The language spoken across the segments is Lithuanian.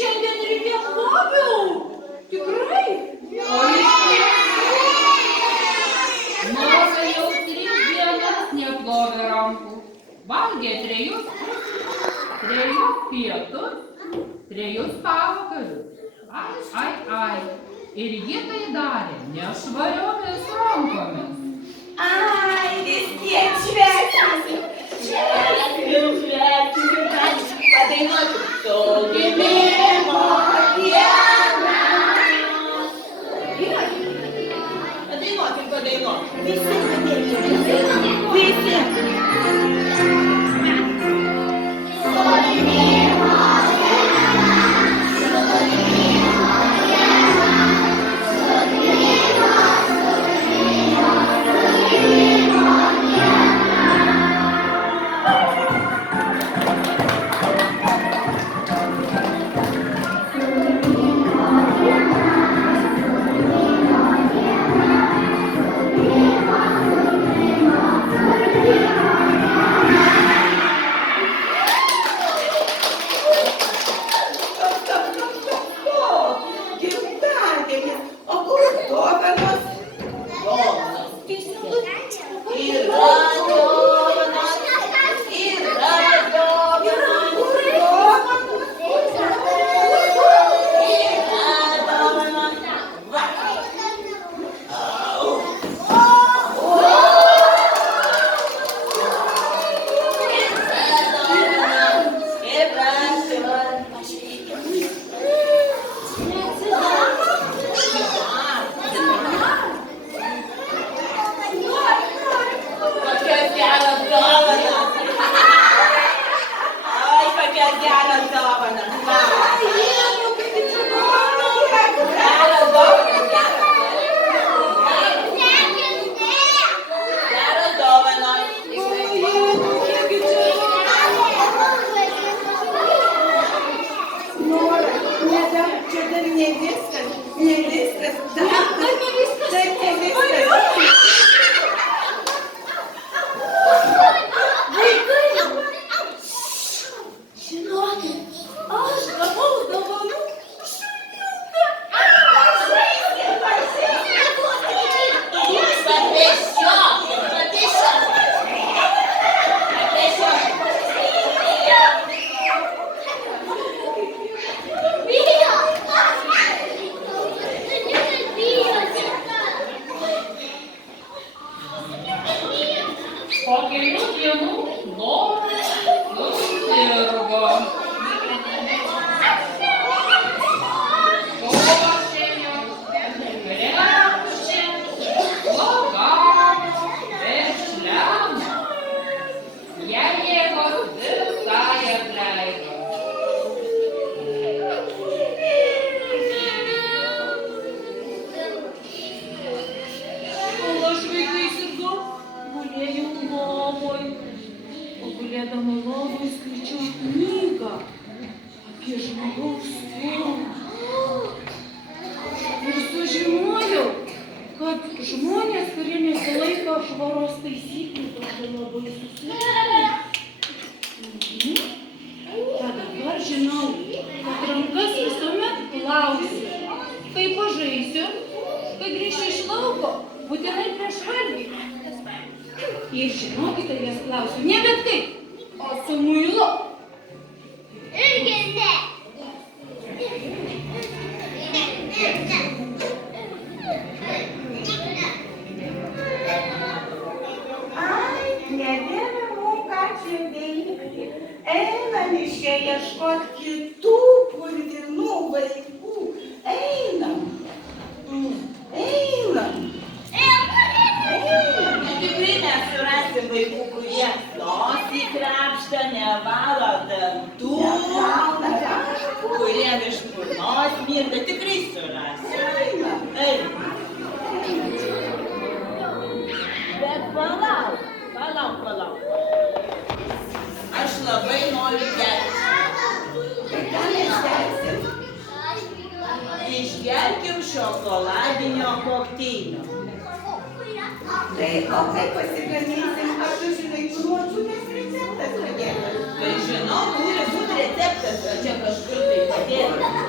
šiandien ryte ploviau. Tikrai? O iš tiesų? Nora jau 3 dienas neplovė rankų. Valgė 3 pietus, 3 pavakarius. Ai. Ir ji tai darė nešvariomis rankomis. Ai, vis tiek švęsiu. Padainuoti su gimimo diena. Padainuoti. Visi. Po kelių dienų Nora susirgo. Kosėjo, krepšė, slogavo, vešliavo. Jai jėgos visai atleido. Kol aš vaikai sirgau, gulėjau lovoj. O gulėdama lovoj skaičiau knygą apie žmogaus formą. Ir sužinojau, kad žmonės, kurie nesilaiko švaros taisyklių, gali labai susirgti. Tad dabar žinau, kad rankas visuomet plausiu. Kai pažaisiu, kai grįšiu iš lauko, būtinai prieš valgį. Ir žinokite, jas klausiu ne bet kaip, o su muilu. Irgi ne. Ai, nebėra mum ką čia veikti. Einam iš čia ieškot kitų purvinų vaikų. Einam. Tikrai nesurasim vaikų, kurie nosį krapštą, nevalo dantų, kurie iš burnos mirda, tikrai surasim. Bet palauk. Aš labai noriu gerti. Tai ką mes gersim? Išgerkim šokoladinio kokteilio. Tai o kaip pasigaminsim, ar tu žinai, močiutės receptas padėtas? Tai žinau, turi būti receptas, o čia kažkur tai padėtas.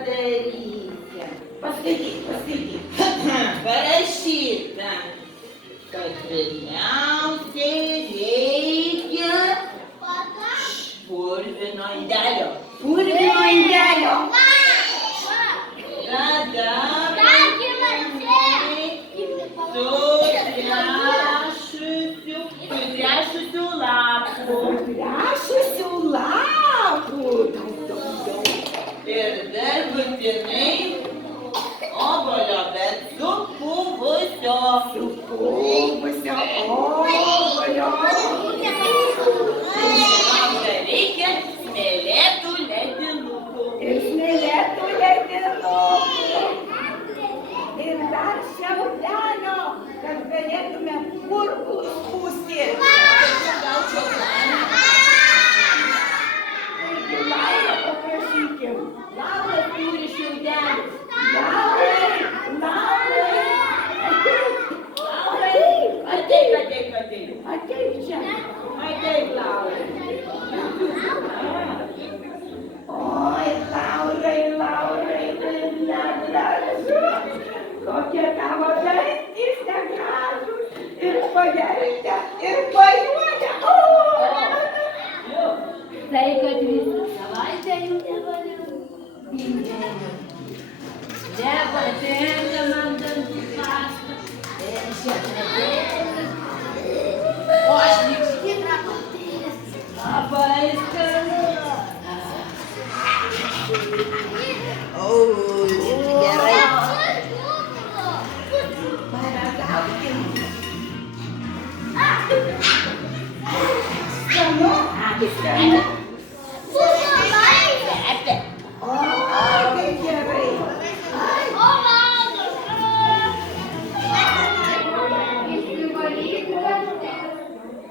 padarysi? Paskaityk. Parašyta, kad pirmiausiai reikia purvino indelio. Tada sutrešusių lapų. Ir dar būtinai obuolio, bet supuvusio obuolio. Tada reikia smėlėtų ledinukų. Ir dar šiaudelio, kad galėtume purpurus pūsti. Taigi, Laura, paprašykim. Laura turi šiaudelį. Ateik čia. Ateik, Laura. Oi, Laurai, negražu. Kokie tavo dantys negražūs. Ir pageltę, ir pajuodę. Tai, kad visą savaitę jų nevaliau. Nepatinka man dantų pasta. Ir aš ją pradėjau. O aš nykštyną kopėjas. Labai skanu. Gerai. Paragaukim. Skanu? Skanu. O, kaip gerai.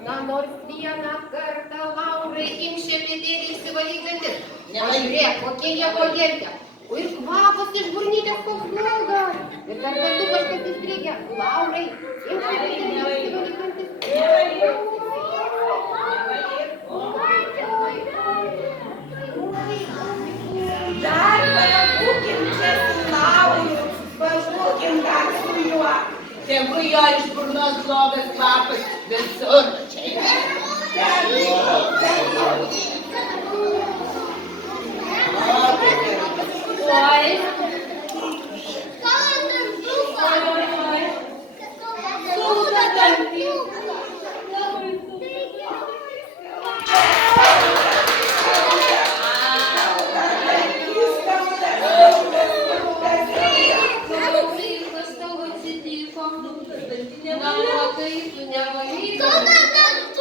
Na nors vieną kartą, Laurai, imk šepetėlį išsivalyk dantis. Pažiūrėk, kokie jie pagerkia. O ir kvapas iš burnytės koks blogas. Ir dar dantų kažkas įstrigę. Laurai, imk šepetėlį išsivalyk dantis. Dar pabūkim čia su Lauru. Pabūkim dar su juo. Tegu jo iš burnos blogas kvapas visur čia. Oi, Kas tau atsitiko? Nematai, tu nevalyk.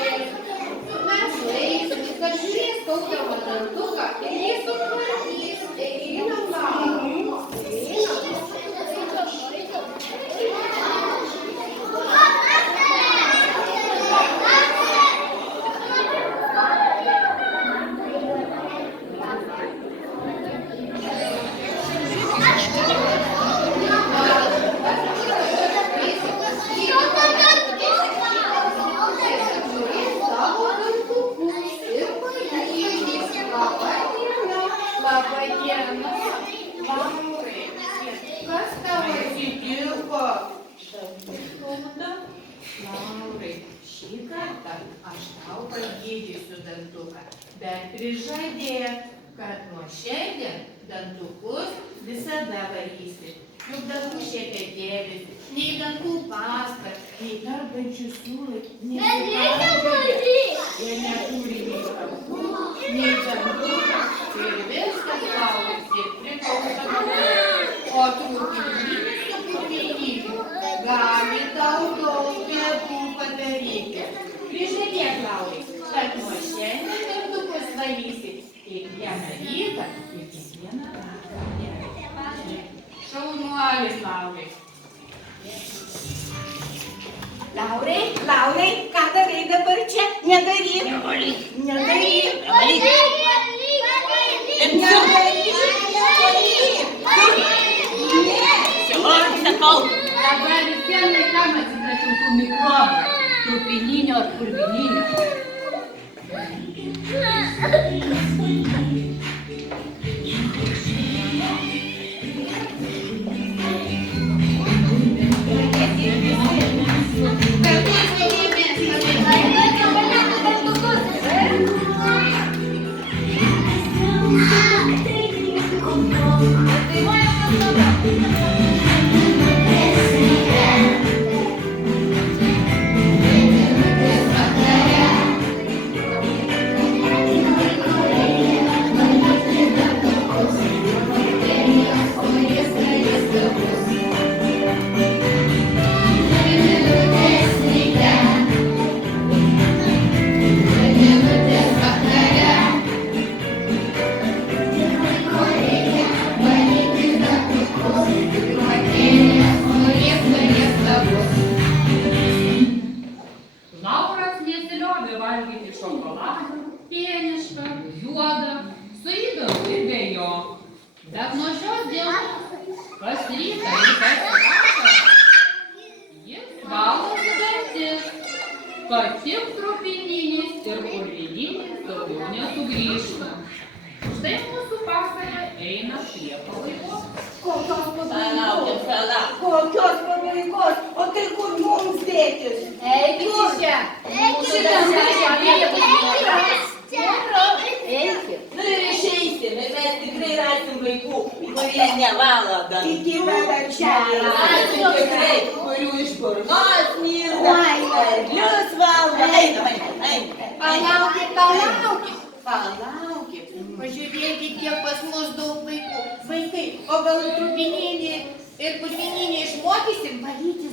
Mes nueisim, kad žiūrės skaudamą dantuką ir jį sutvarkys. Einam, Laura. Labai diena. Laurai, kas tau atsitiko? Skauda? Laurai, šį kartą aš tau pagydysiu dantuką, bet prižadėk, kad nuo šiandien dantukus visada valysi. Juk dantų šepetėlis, nei dantų pasta, nei darbančių siūlai, nei jie neturi nei kampų, nei dantų. Ir viskas lauksi priklauso nuo tavęs. O trūkinys su purvynyliu gali tau daug bėdų padaryti. Prižadėk, Laurai, kad nuo šiandien dantukus valysi kiekvieną rytą ir kiekvieną vakarą. Šaunuolis, Laurai. Laurai, ką darai dabar čia? Nedaryk. Nedaryk. Sakau. dabar visiems laikams atsiprašau tų mikrobų. Trupininio ar purvininio. Lauras nesiliovė valgyti šokoladą, pienišką, juodą, su įdaru ir be jo. Bet nuo šios dienos, kas rytą ir kas vakarą, jis valosi dantis, kad tik trupininis ir purvininis daugiau nesugrįžtų. Štai mūsų pasaka eina prie pabaigos. Kokios Palaukim, pabaigos? palaukim. Kokios pabaigos? O tai kur mums dėtis? Eikit iš čia. Šitam Eikit. Nu ir išeisim, ir mes tikrai rasim vaikų, kurie nevalo dantų. Iki darželio. Rasim tikrai, kurių iš burnos smirda, Oi. arklius valgo. Einam. Palaukit. Pažiūrėkit, kiek pas mus daug vaikų. Vaikai, o gal trupininį ir purvininį išmokysim valyti